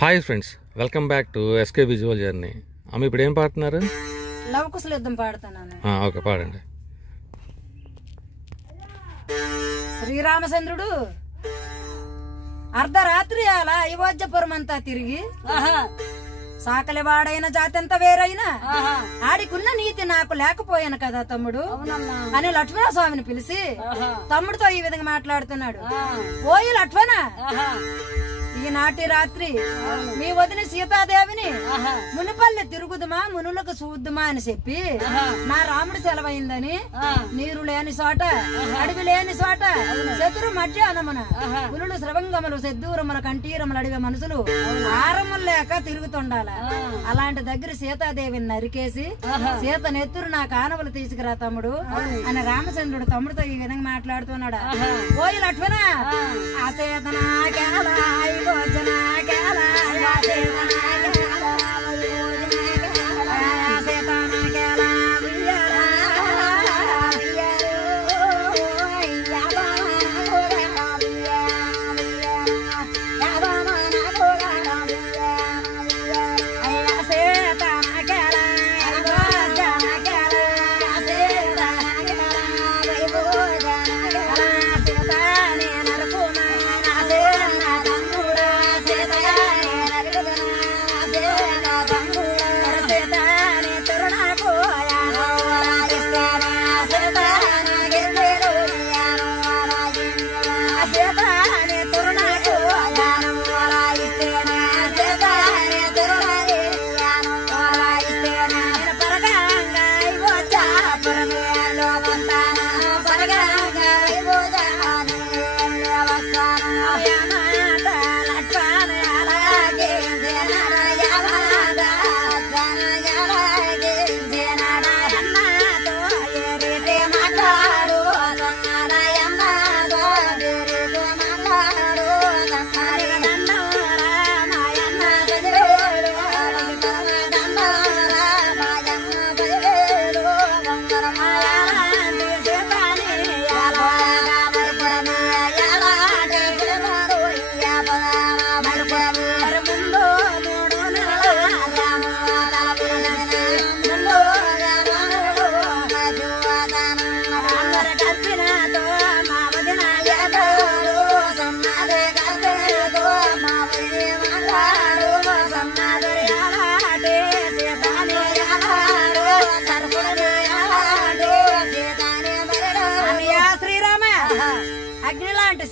Hi friends, welcome back to SK visual journey. అమ్మ ఇప్పుడు ఏం పాడుతున్నారు? లవకుశల యుద్ధం పాడుతున్నాను. ఓకే, పాడండి. శ్రీరామచంద్రుడు అర్ధరాత్రి అలా అయోధ్యపురం అంతా తిరిగి సాకలివాడైన జాతంతా వేరైనా ఆడికున్న నీతి నాకు లేకపోయాను కదా తమ్ముడు అని లక్ష్మణ స్వామిని పిలిచి తమ్ముడితో ఈ విధంగా మాట్లాడుతున్నాడు. ఓయి లక్ష్మణ, ఈనాటి రాత్రి మీ వదిన సీతాదేవిని మునిపల్లి తిరుగుదుమా మునులకు చూద్దుమా అని చెప్పి నా రాముడు సెలవైందని నీరు లేని చోట అడవి లేని చోట శత్రు మధ్యాహ్నమున పులులు స్రవంగములు సెద్దూరముల కంఠీరములు అడిగే మనుషులు ఆరములు లేక తిరుగుతుండాల. అలాంటి దగ్గర సీతాదేవిని నరికేసి సీత నెత్తురు నా కానవలు తీసుకురా తమ్ముడు అని రామచంద్రుడు తమ్ముడితో ఈ విధంగా మాట్లాడుతున్నాడు. ఓయి లక్ష్మణ, ఆ సీత నాకేలా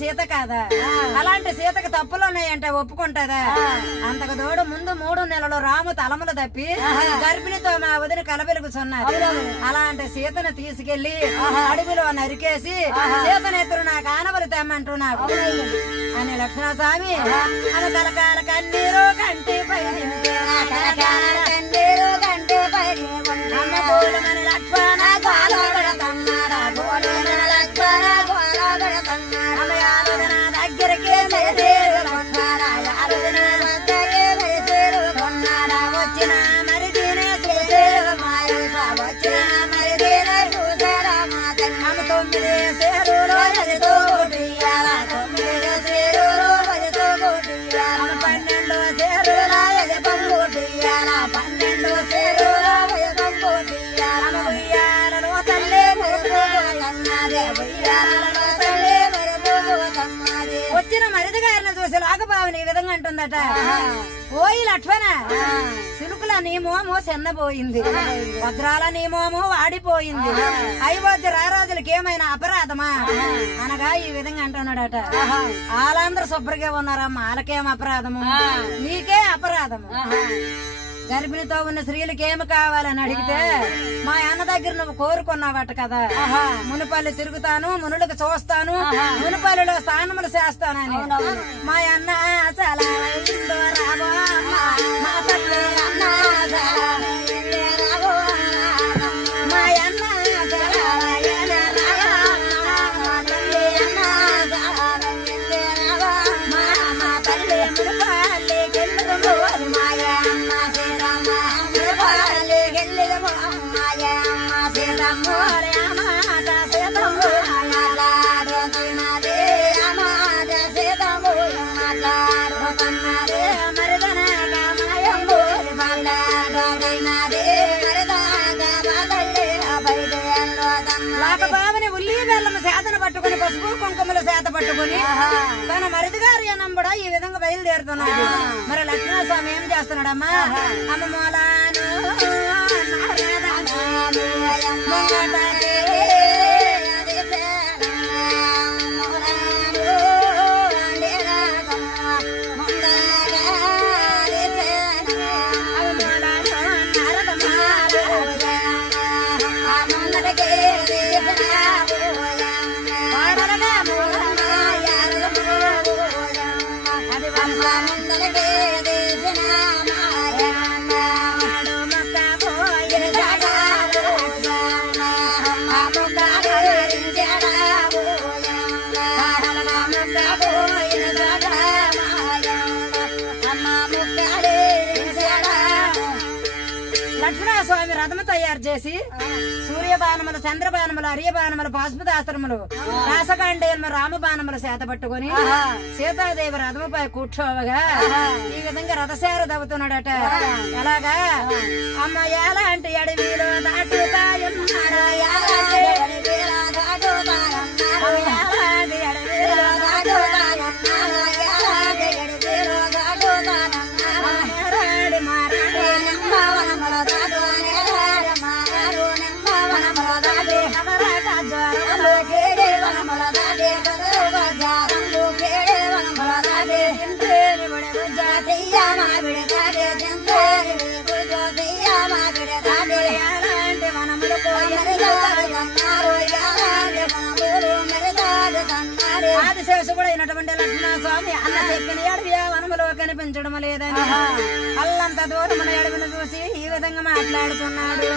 సీత కాదా? అలాంటి సీతకు తప్పులున్నాయంటే ఒప్పుకుంటదా? అంతకు తోడు ముందు 3 నెలలు రాము తలములు తప్పి గర్భిణితో మా వదిన కలబెలుగుతున్నారు. అలాంటి సీతను తీసుకెళ్లి అడవిలో నరికేసి సీతనేతురు నా కానవలు తెమ్మంటున్నాడు అని లక్ష్మణస్వామి అని కలకాల కన్నీరు కంటి పై లక్ష్మణ వచ్చిన మరిదిగారిని చూసి లాగబావుని ఈ విధంగా అంటుందట. ఓయి లక్ష్మణ, సిలుకుల నీ మోము చెన్నబోయింది, వజ్రాల నీ మోము వాడిపోయింది, అయోధ్య రారాజులకి ఏమైనా అపరాధమా అనగా ఈ విధంగా అంటున్నాడట. వాళ్ళందరూ శుభ్రంగా ఉన్నారమ్మా, వాళ్ళకేం అపరాధము, నీకే అపరాధము. గర్భిణితో ఉన్న స్త్రీలకి ఏమి కావాలని అడిగితే మా అన్న దగ్గర నువ్వు కోరుకున్నావట కదా, మునిపల్లి తిరుగుతాను, మునులకు చూస్తాను, మునిపల్లిలో స్థానములు చేస్తానని. మా అన్న పట్టుకుని తన మరిది గారు ఎనంబడా ఈ విధంగా బయలుదేరుతున్నాడు. మరి లక్ష్మణస్వామి ఏం చేస్తున్నాడమ్మా? అమ్మ మూలాను లక్ష్మణస్వామి రథము తయారు చేసి సూర్యబాణములు, చంద్రబాణములు, అర్యబాణములు, పాశుపతాస్త్రములు, రాసకాండేయములు, రామబాణములు చేత పట్టుకుని సీతాదేవి రథముపై కూర్చోవగా ఈ విధంగా రథసేర దవ్వుతున్నాడట. ఎలాగా? అమ్మ ఎలాంటి అడవిలో దాటుతాయన్నాడా, ఎలాంటి అడవిలో దాటుతాయన్నాడా, ఎలాంటి అడవిలో దాటుతాయన్నాడా, ఎలాంటి అడవిలో దాటుతాయన్నాడా, మారాడు మారాడు నిమ్మవనముల దాటు నేరాడు మారాడు నిమ్మవనముల దాటు నవరాట జ్వరములు కేడే వనముల దాటే కదరుగా జారంబు కేడే వనముల దాటే చింతేని విడగు జాతీయ మావిడ దాటే చింతేని విడగు జాతీయ మావిడ దాటే ఎలాంటి వనములు పోయన్నారు ఎలాంటి వనములు మెరదాడు కన్నాడు. ఆదిశేషుడు అయినటువంటి లక్ష్మణస్వామి అన్న చెప్పిన అడవి వనములో కనిపించడం లేదని అల్లంత దూరమున అడవిని చూసి ఈ విధంగా మాట్లాడుతున్నాడు.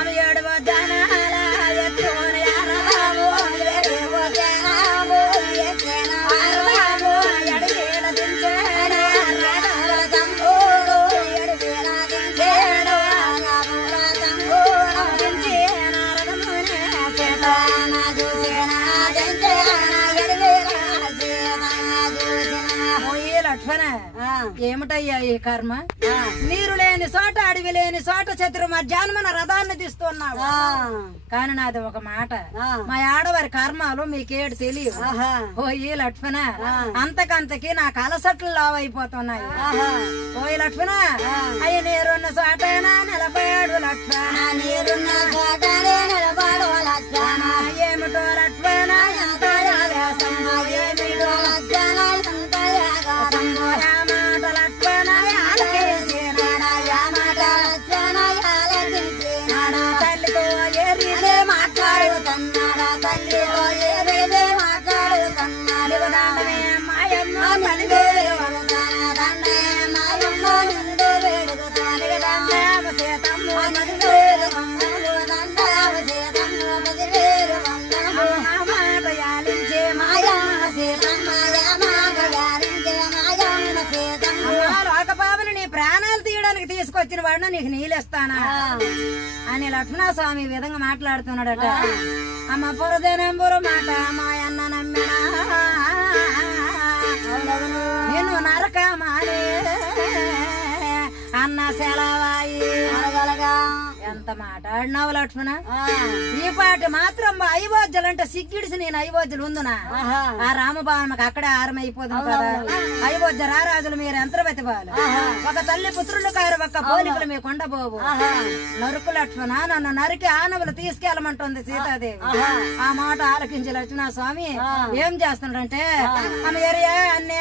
ఆమె ఏడువ జనాల ఎత్తుకొని అరవాము ఎడువ జనాము అరవాము ఎడవేల దించేడు రథముల తంబూరు ఎడవేల దించేడు రథముల తంబూరు దించేన రథమునే చేతాన చూసేన దించేన ఎడవేల చేతాన చూసేన. ఓయే లక్ష్మణ, ఏమిటయ్యా ఈ కర్మ? నీరు లేని చోట, అడవి లేని చోట చతురు మధ్యాహ్నమైన రథాన్ని తీస్తున్నావు. కాని నాది ఒక మాట, మా ఆడవారి కర్మాలు మీకేడు తెలియదు. ఓయి లక్ష్మణ, అంతకంతకి నా కలసట్లు లావైపోతున్నాయి. ఓయి లక్ష్మణ, అయ్యి నీరున్న చోటనా నిలబడు లక్ష్మణ, నీరున్న చోటనే నిలబడు లక్ష్మణ. ఏమిటో లక్ష్మణ ఎంత యావేశము, ఏమిటో లక్ష్మణ ఎంత యావేశము. మాట లక్ష్మణ ఆలకించినాడా, మాట లక్ష్మణ ఆలకించినాడా. తల్లితో ఎరిదే మాట్లాడుతున్నాడా, తల్లితో ఎరిదే మాట్లాడుతున్నాడు. దండమే మాయమ్మ తల్లివేరు దండే మాయమ్మ నిండు వేడుకుతాడు. దండావ సీతమ్మ పదివేరు వందలు, దండావ సీతమ్మ పదివేరు వందలు. మాట యాలించే మాయమ్మ సీతమ్మ మాట యాలించే మాయమ్మ సీతమ్మ. లోకపావని నీ ప్రాణాలు తీయడానికి తీసుకొచ్చిన వాడిన నీకు నీళ్ళిస్తానా అని లక్ష్మణస్వామి ఈ విధంగా మాట్లాడుతున్నాడట. అమ్మ పురదేనంబురు మాట మాయన్న నమ్మినా నేను నరకమానే అన్న సెలవాయి అనగలగా. ఎంత మాట్లాడినావు లక్ష్మణ. ఈ పాటి మాత్రం అయోధ్యలంటే సిగ్గిడిసి నేను అయోధ్యలు ఉందునా ఆ రామబాణకు అక్కడే ఆరమైపోతుంది కదా. అయోధ్య రారాజులు మీరు ఎంత బతిబాలు, ఒక తల్లి పుత్రులు కారు ఒక్క పోలికలు మీకు ఉండబోవు. నరుకు లక్ష్మణ, నన్ను నరికి ఆనవులు తీసుకెళ్ళమంటుంది సీతాదేవి. ఆ మాట ఆలకించి లక్ష్మణస్వామి ఏం చేస్తున్నాడంటే ఆమె ఏరియా అన్నే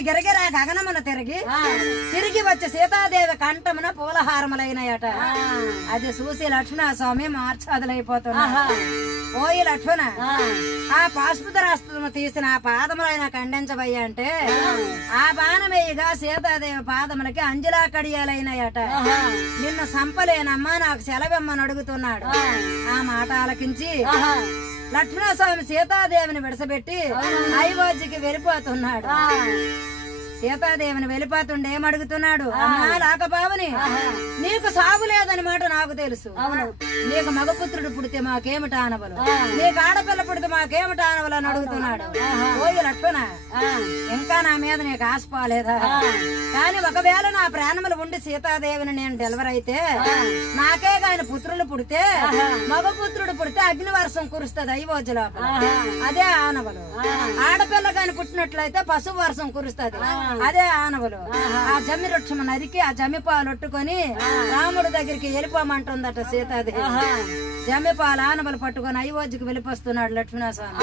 వచ్చి గిరగిరా గగనమున తిరిగి వచ్చి సీతాదేవి కంఠమున పూలహారములైనయట. అది చూసి లక్ష్మణస్వామి మార్చాదులైపోతున్నా. ఓయి లక్ష్మణ, ఆ పాశుపతరాస్త్రము తీసిన ఆ పాదములైన ఖండించబయ్య అంటే ఆ బాణమేయగా సీతాదేవి పాదములకి అంజలా కడియాలైనయట. నిన్ను సంపలేనమ్మా, నాకు సెలవిమ్మని అడుగుతున్నాడు. ఆ మాట ఆలకించి లక్ష్మణస్వామి సీతాదేవిని విడసబెట్టి అయోధ్యకి వెళ్ళిపోతున్నాడు. సీతాదేవిని వెళ్ళిపోతుండే ఏమడుగుతున్నాడు? అమ్మా లాకబాబుని, నీకు సాగు లేదని మాట నాకు తెలుసు. నీకు మగపుత్రుడు పుడితే మాకేమిటి ఆనవలు, నీకు ఆడపిల్ల పుడితే మాకేమిటి ఆనవలు అని అడుగుతున్నాడు. ఓయి లక్ష్మణ, ఇంకా నా మీద నీకు ఆశపోలేదా? కానీ ఒకవేళ నా ప్రాణములు ఉండి సీతాదేవిని నేను డెలివరీ అయితే నాకే గాని పుత్రులు పుడితే, మగపుత్రుడు పుడితే అగ్నివర్షం కురుస్తుంది అయోధ్య లోపల, అదే ఆనవలు. ఆడపిల్ల గాని పుట్టినట్లయితే పశువు వర్షం కురుస్తుంది, అదే ఆనవలు. ఆ జమ్మి వృక్షము నరికి ఆ జమ్మి పాలు ఒట్టుకొని రాముడి దగ్గరికి వెళ్ళిపోమంటుందట సీతాదేవి. జమ్మి పాలు ఆనవలు పట్టుకొని అయోధ్యకి వెళ్ళిపోస్తున్నాడు లక్ష్మణస్వామి.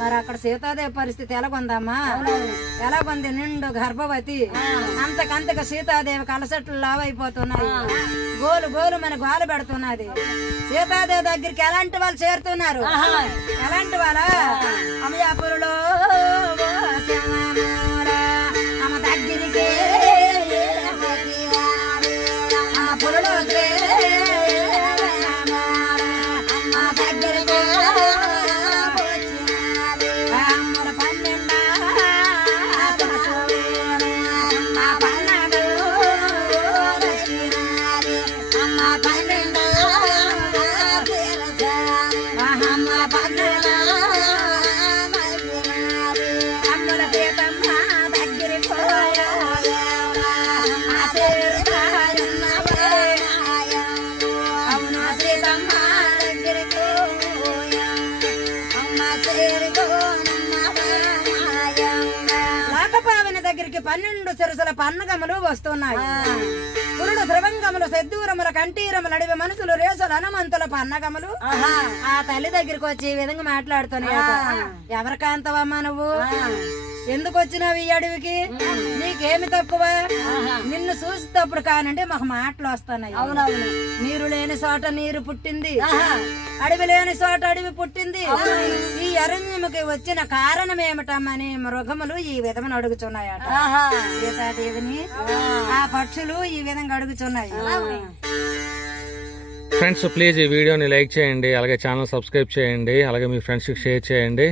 మరి అక్కడ సీతాదేవి పరిస్థితి ఎలాగొందమ్మా? ఎలాగొంది? నిండు గర్భవతి, అంతకంతగా సీతాదేవి కలసట్లు లావైపోతున్నాయి, గోలు గోలు మన గోలు పెడుతున్నది. సీతాదేవి దగ్గరికి ఎలాంటి వాళ్ళు చేరుతున్నారు? ఎలాంటి వాళ్ళ? అమయాపురులో దగ్గరికి దగ్గరికి 12 సిరసుల పన్నగములు వస్తున్నాయి. పురుడు శ్రవంగములు, సెద్దూరముల, కంఠీరములు, అడివి మనుషులు, రేసులు, హనుమంతుల పన్నగములు ఆ తల్లి దగ్గరికి వచ్చి ఈ విధంగా మాట్లాడుతున్నాయి. ఎవరికాంతవమ్మా నువ్వు? ఎందుకు వచ్చినావు ఈ అడవికి? నీకేమి తక్కువ? నిన్ను చూసేటప్పుడు కానండి మాకు మాటలు వస్తున్నాయి. నీరు లేని చోట నీరు పుట్టింది, అడవి లేని చోట అడవి పుట్టింది. ఈ అరణ్యముకి వచ్చిన కారణం ఏమిటమ్మని మృగములు ఈ విధమును అడుగుతున్నాయట సీతాదేవిని. ఆ పక్షులు ఈ విధంగా అడుగుతున్నాయి. ఫ్రెండ్స్, ప్లీజ్ ఈ వీడియోని లైక్ చేయండి, అలాగే ఛానల్ సబ్స్క్రైబ్ చేయండి, అలాగే మీ ఫ్రెండ్స్కి షేర్ చేయండి.